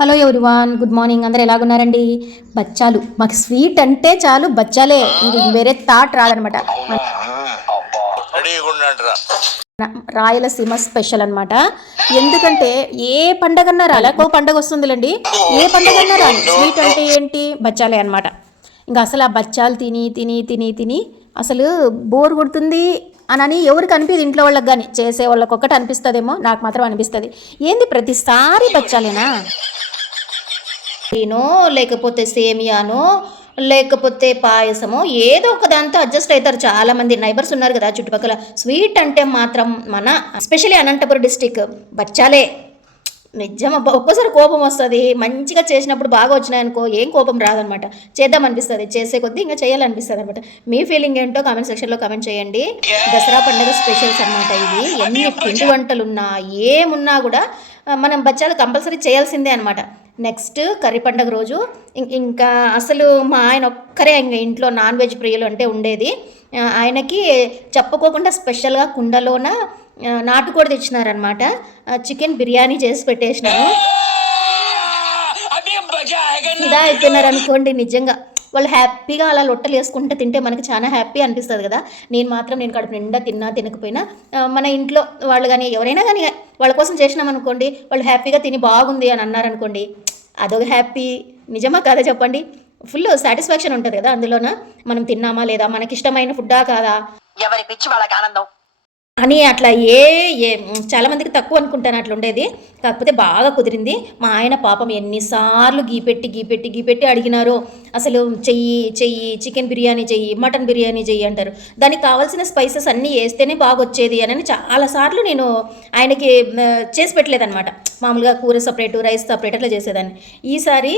Hello everyone, good morning. అందరు ఎలాగున్నారండి? బచ్చాలు మాకు స్వీట్ అంటే చాలు, బచ్చాలే, ఇంక వేరే థాట్ రాదనమాట. రాయలసీమ స్పెషల్ అనమాట. ఎందుకంటే ఏ పండగన్నా రాలే, ఒక పండగ వస్తుందిలేండి, ఏ పండగన్నా రాలి స్వీట్ అంటే ఏంటి, బచ్చాలే అనమాట. ఇంకా అసలు ఆ బచ్చాలు తిని తిని తిని తిని అసలు బోర్ కొడుతుంది అని ఎవరికి అనిపిది, ఇంట్లో వాళ్ళకి కానీ చేసే వాళ్ళకి ఒక్కటి అనిపిస్తుందేమో, నాకు మాత్రం అనిపిస్తుంది. ఏంది ప్రతిసారి బచ్చాలేనా, నో లేకపోతే సేమియానో లేకపోతే పాయసమో ఏదో ఒక దాంతో అడ్జస్ట్ అవుతారు చాలామంది. నైబర్స్ ఉన్నారు కదా చుట్టుపక్కల. స్వీట్ అంటే మాత్రం మన ఎస్పెషలీ అనంతపురం డిస్టిక్ బచ్చాలే. నిజం అబ్బా, ఒక్కోసారి కోపం వస్తుంది. మంచిగా చేసినప్పుడు బాగా వచ్చినాయనుకో ఏం కోపం రాదనమాట, చేద్దాం అనిపిస్తుంది, చేసే కొద్దీ ఇంకా చేయాలనిపిస్తుంది అనమాట. మీ ఫీలింగ్ ఏంటో కామెంట్ సెక్షన్లో కామెంట్ చేయండి. దసరా పండుగ స్పెషల్స్ అనమాట ఇవి. ఎన్ని పిండి వంటలున్నా ఏమున్నా కూడా మనం బచ్చాలు కంపల్సరీ చేయాల్సిందే అనమాట. నెక్స్ట్ కర్రీ పండుగ రోజు ఇంకా అసలు మా ఆయన ఒక్కరే ఇంకా ఇంట్లో నాన్ వెజ్ ప్రియులు అంటే ఉండేది. ఆయనకి చెప్పుకోకుండా స్పెషల్గా కుండలోన నాటుకోడి తెచ్చినారనమాట. చికెన్ బిర్యానీ చేసి పెట్టేసినారు. ఇదా అయిపోయినారు అనుకోండి. నిజంగా వాళ్ళు హ్యాపీగా అలా లొట్టలు వేసుకుంటూ తింటే మనకి చాలా హ్యాపీ అనిపిస్తుంది కదా. నేను కడుపు నిండా తిన్నా తినకపోయినా మన ఇంట్లో వాళ్ళు కానీ ఎవరైనా కానీ వాళ్ళ కోసం చేసినాం అనుకోండి, వాళ్ళు హ్యాపీగా తిని బాగుంది అని అన్నారనుకోండి, అదొక హ్యాపీ. నిజమా కాదా చెప్పండి? ఫుల్ సాటిస్ఫాక్షన్ ఉంటుంది కదా అందులోన. మనం తిన్నామా లేదా, మనకి ఇష్టమైన ఫుడ్డా కాదా, ఎవరి పిచ్చి వాళ్ళకి ఆనందం అని అట్లా చాలామందికి తక్కువ అనుకుంటాను అట్లా ఉండేది. కాకపోతే బాగా కుదిరింది. మా ఆయన పాపం ఎన్నిసార్లు గీపెట్టి అడిగినారో. అసలు చెయ్యి చికెన్ బిర్యానీ చెయ్యి, మటన్ బిర్యానీ చెయ్యి అంటారు. దానికి కావాల్సిన స్పైసెస్ అన్నీ వేస్తేనే బాగా వచ్చేది అని చాలాసార్లు నేను ఆయనకి చేసి పెట్టలేదన్నమాట. మామూలుగా కూర సపరేటు, రైస్ సపరేట్ అట్లా చేసేదాన్ని. ఈసారి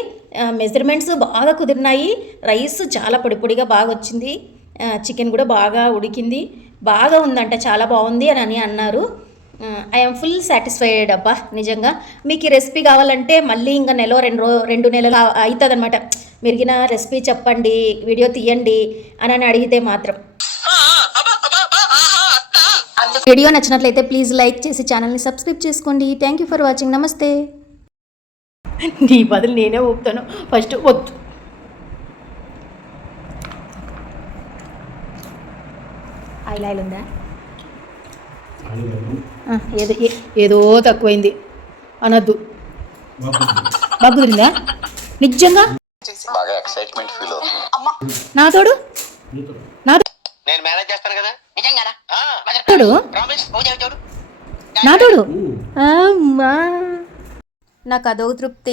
మెజర్మెంట్స్ బాగా కుదిరినాయి. రైస్ చాలా పొడిగా బాగా వచ్చింది. చికెన్ కూడా బాగా ఉడికింది, బాగా ఉందంట, చాలా బాగుంది అని అన్నారు. ఐఎమ్ ఫుల్ సాటిస్ఫైడ్ అబ్బా నిజంగా. మీకు ఈ రెసిపీ కావాలంటే మళ్ళీ ఇంకా రెండు నెలలు అవుతుంది అనమాట. మెరిగిన రెసిపీ చెప్పండి, వీడియో తీయండి అని అడిగితే మాత్రం. వీడియో నచ్చినట్లయితే ప్లీజ్ లైక్ చేసి ఛానల్ని సబ్స్క్రైబ్ చేసుకోండి. Thank you for watching. నమస్తే. నీ బదులు నేనే ఊపుతాను ఫస్ట్. వద్దు, ఆయిల్ ఉందా? ఏదో తక్కువైంది అనద్దు. బాగా కుదిరిందా నిజంగా? నాతోడు నాతోడు నాకు అదో తృప్తి.